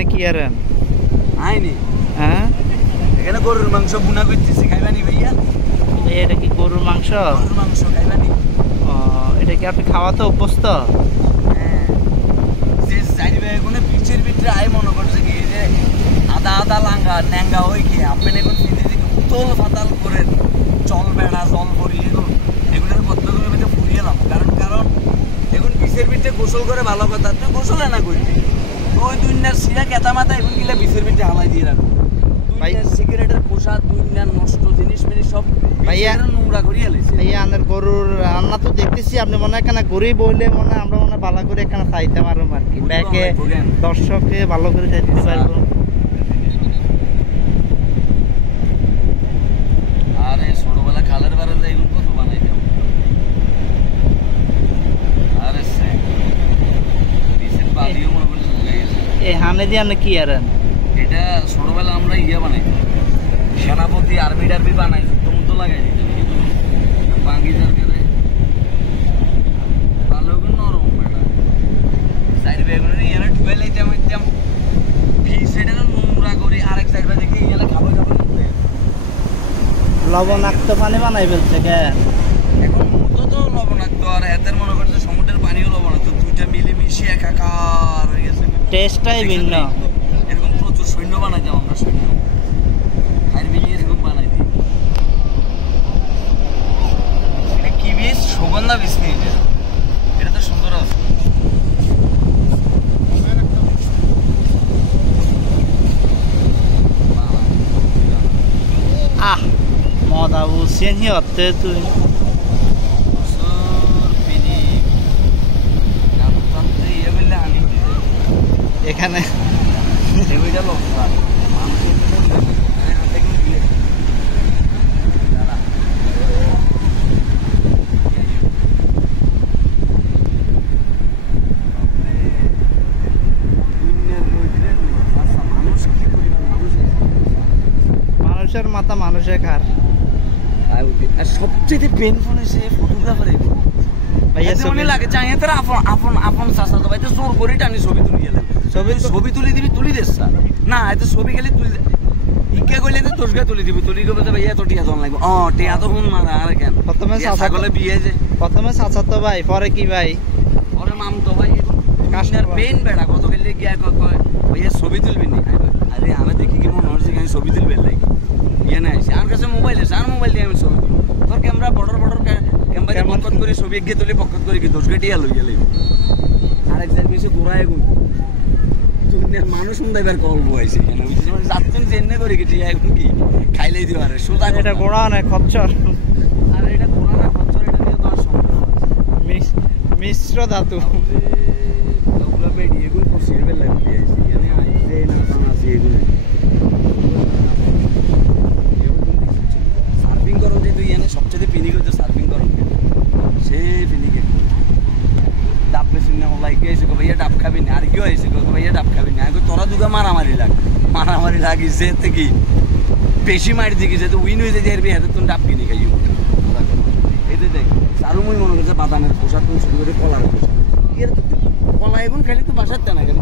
এখানে কি আরেন আইনি হ্যাঁ এখানে গরুর মাংস বুনা করতেছি খাইবানি ভাইয়া এটা কি গরুর মাংস খাইবানি এটা কি আপনি খাওয়াতে অভ্যস্ত হ্যাঁ যে চাইবে এখন পিচের ভিতরে আয় মনে করছে কি যে আদা আদা লাঙ্গা ন্যাঙ্গা হয়ে কি আপনি এখন ফিরে দিকে উতল ফাতাল করে জল বেড়া জল ভরি এগুলোর পদ্ধতিগুলোর ভিতরে ফুরিয়ে এলাম কারণ এখন পিচের ভিতরে গোসল করে ভালো কথা তুই গোসলে না করবি ওই দুনিয়ার সিরা কেতা মাথা এখন গিলা পিচের ভিতরে হালাই দিয়ে রাখবো সিগারেটের খোসা দুনিয়ার নষ্ট জিনিস মেরে সব ভাইয়া নোংরা করিয়ে এলেছে ভাইয়া আনের গরুর রান্না তো দেখতেছি আপনি মনে হয় এখানে গরুই বললে মনে আমরা মনে হয় ভালো করে এখানে খাইতে পারবো আর কি ব্যাগে দর্শককে ভালো করে খাইতে পারবো আরে ছোটবেলা খালের বারে এগুলো কত বানাইতাম আরে বাদিও মনে করে শুকিয়ে গেছে এই হানে দিয়ে আপনি কি আরেন এটা ছোটবেলা আমরা বানাইতাম সেনাপতি আর্মি টার্মি বানাই তুমি তো লাগাই দিতাম বাঙ্গি তরকারি ভালো নরম বেটা সাইড বেগুন ইয়ালে ঢুকাই লাইতাম একদম ফিস এটা নোংরা করে আরেক সাইড বে দেখে ইয়ালে খাবার লবণাক্ত পানি বানাই ফেলছে কেন এখন তো লবণাক্ত আর এদের মনে করছে সমুদ্রের পানিও লবণাক্ত দুইটা মিলেমিশে একাকার হয়ে গেছে টেস্টটাই ভিন্ন এরকম প্রচুর সৈন্য বানাইতাম আমরা সৈন্য হাইর বিনিয়ে এরকম বানাইতি এটা কি বীজ সুগন্ধা বীজ নিয়ে এটা তো সুন্দর আছে আহ মজা বুঝছেন হতে তুই এখানে মানুষের মাথা মানুষের খার আর সবচেয়ে পেনফুল হয়েছে ফটোগ্রাফার ভাইয়া মনে লাগে চাই তারা আপন চাষা তো ভাই তো জোর করে টানি ছবি তুলি গেলাম ছবি তুলি দিবি তুলি দেস না এত ছবি খালি তুলি ইকে কইলে তো দোষগা তুলি দিবি তুলি কবে তো ভাইয়া তো টিয়া জন লাগবে টিয়া তো হুন মারা আর কেন প্রথমে ছাগলে বিয়ে যে প্রথমে চাচা তো ভাই পরে কি ভাই পরে মাম তো ভাই কাশনার পেন বেড়া কত গেলে গিয়া কয় ভাইয়া ছবি তুলবি নি আরে আমি দেখি কি মনে হচ্ছে আমি ছবি তুলবে লাগে ইয়ে না আমার কাছে মোবাইল আছে আর মোবাইল দিয়ে আমি ছবি তুলি তোর ক্যামেরা বড় ক্যামেরা পকত করে ছবি এগিয়ে তুলি পকত করে কি দোষ গেটিয়া লই গেলে আরেক জায়গায় বেশি ঘোরায় গুণ দুনিয়ার মানুষ শুনতে কল বইছে কেন যাচ্ছেন জেনে করে কি এখন কি খাইলেই দিও আরে সোজা এটা গোড়া না খচ্চর আর এটা গোড়া না খচ্চর এটা দিয়ে তো আর সম্ভব মিশ্র ধাতু ওগুলো বেরিয়ে এগুলো কষিয়ে বেলা দিয়েছি এখানে আইছে না দাম আছে এগুলো সার্ফিং করুন যে তুই এনে সবচেয়ে পিনিক হচ্ছে সার্ফিং করুন সে পিনিক ডাব বেশি না লাইক এসে ভাইয়া ডাব খাবি না আর কেউ এসে ভাইয়া ডাব খাবি না তোরা দুগা মারামারি লাগিছে কি বেশি মারি দেখিছে তো উইন হয়ে যেতে হাতে তুমি ডাব কিনে খাই এই যে দেখ আরো মই মনে করছে বাদামের পোশাক তুমি শুরু করে কলার পোশাক কলা এখন খালি তো বাসার টানা খালি